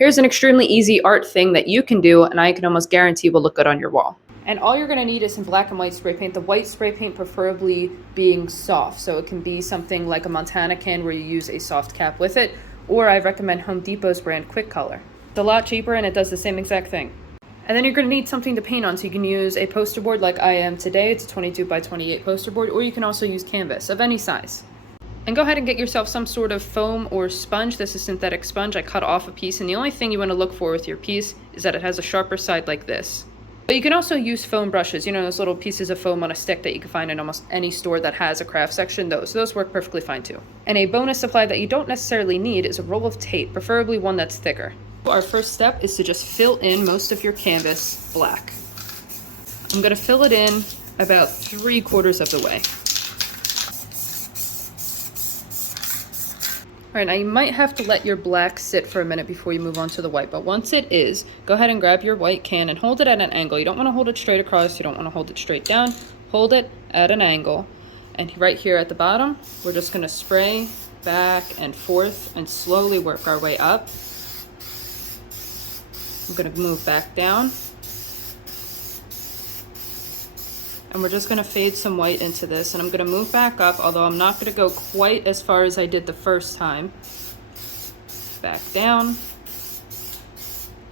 Here's an extremely easy art thing that you can do, and I can almost guarantee will look good on your wall. And all you're going to need is some black and white spray paint. The white spray paint preferably being soft, so it can be something like a Montana can where you use a soft cap with it, or I recommend Home Depot's brand Quick Color. It's a lot cheaper and it does the same exact thing. And then you're going to need something to paint on, so you can use a poster board like I am today. It's a 22 by 28 poster board, or you can also use canvas of any size. And go ahead and get yourself some sort of foam or sponge. This is synthetic sponge. I cut off a piece, and the only thing you want to look for with your piece is that it has a sharper side like this. But you can also use foam brushes, you know, those little pieces of foam on a stick that you can find in almost any store that has a craft section. Those work perfectly fine too. And a bonus supply that you don't necessarily need is a roll of tape, preferably one that's thicker. Our first step is to just fill in most of your canvas black. I'm going to fill it in about 3/4 of the way. All right, now you might have to let your black sit for a minute before you move on to the white, but once it is, go ahead and grab your white can and hold it at an angle. You don't want to hold it straight across, you don't want to hold it straight down. Hold it at an angle. And right here at the bottom, we're just going to spray back and forth and slowly work our way up. I'm going to move back down. And we're just going to fade some white into this, and I'm going to move back up, although I'm not going to go quite as far as I did the first time. Back down.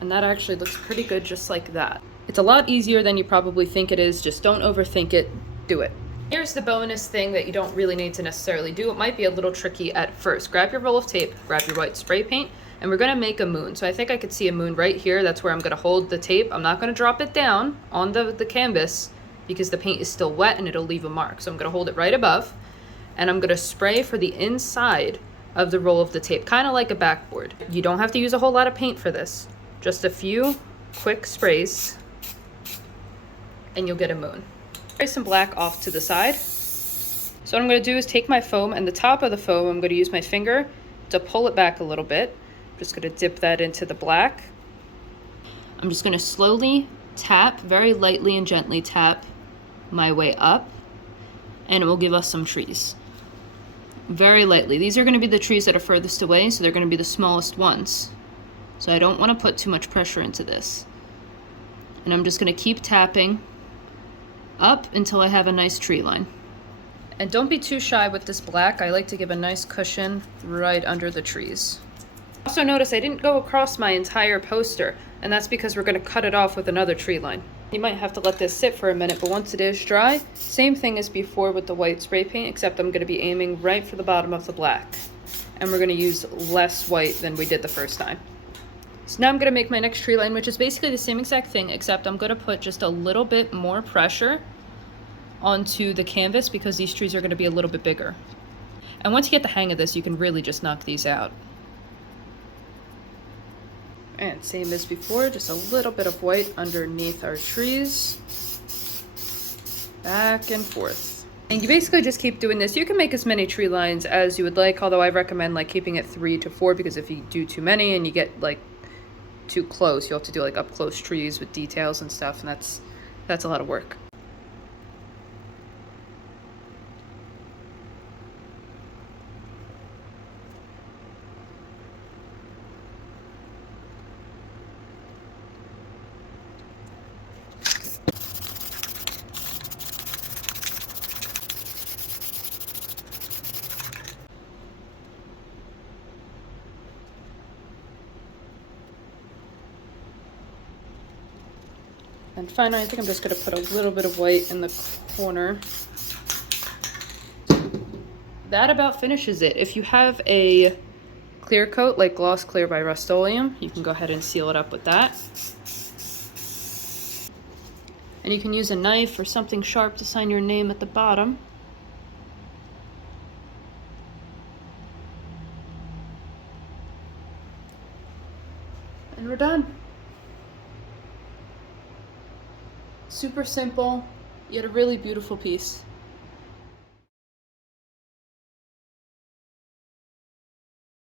And that actually looks pretty good just like that. It's a lot easier than you probably think it is. Just don't overthink it. Do it. Here's the bonus thing that you don't really need to necessarily do. It might be a little tricky at first. Grab your roll of tape, grab your white spray paint, and we're going to make a moon. So I think I could see a moon right here. That's where I'm going to hold the tape. I'm not going to drop it down on the canvas, because the paint is still wet and it'll leave a mark. So I'm gonna hold it right above, and I'm gonna spray for the inside of the roll of the tape, kind of like a backboard. You don't have to use a whole lot of paint for this. Just a few quick sprays, and you'll get a moon. Spray some black off to the side. So what I'm gonna do is take my foam, and the top of the foam, I'm gonna use my finger to pull it back a little bit. I'm just gonna dip that into the black. I'm just gonna slowly tap, very lightly and gently tap my way up, and it will give us some trees. Very lightly. These are going to be the trees that are furthest away, so they're going to be the smallest ones. So I don't want to put too much pressure into this. And I'm just going to keep tapping up until I have a nice tree line. And don't be too shy with this black. I like to give a nice cushion right under the trees. Also notice I didn't go across my entire poster, and that's because we're going to cut it off with another tree line. You might have to let this sit for a minute, but once it is dry, same thing as before with the white spray paint, except I'm going to be aiming right for the bottom of the black. And we're going to use less white than we did the first time. So now I'm going to make my next tree line, which is basically the same exact thing, except I'm going to put just a little bit more pressure onto the canvas because these trees are going to be a little bit bigger. And once you get the hang of this, you can really just knock these out. And same as before, just a little bit of white underneath our trees. Back and forth. And you basically just keep doing this. You can make as many tree lines as you would like, although I recommend like keeping it 3 to 4, because if you do too many and you get like too close, you'll have to do like up close trees with details and stuff, and that's a lot of work. And finally, I think I'm just going to put a little bit of white in the corner. That about finishes it. If you have a clear coat, like Gloss Clear by Rust-Oleum, you can go ahead and seal it up with that. And you can use a knife or something sharp to sign your name at the bottom. And we're done. Super simple, yet a really beautiful piece.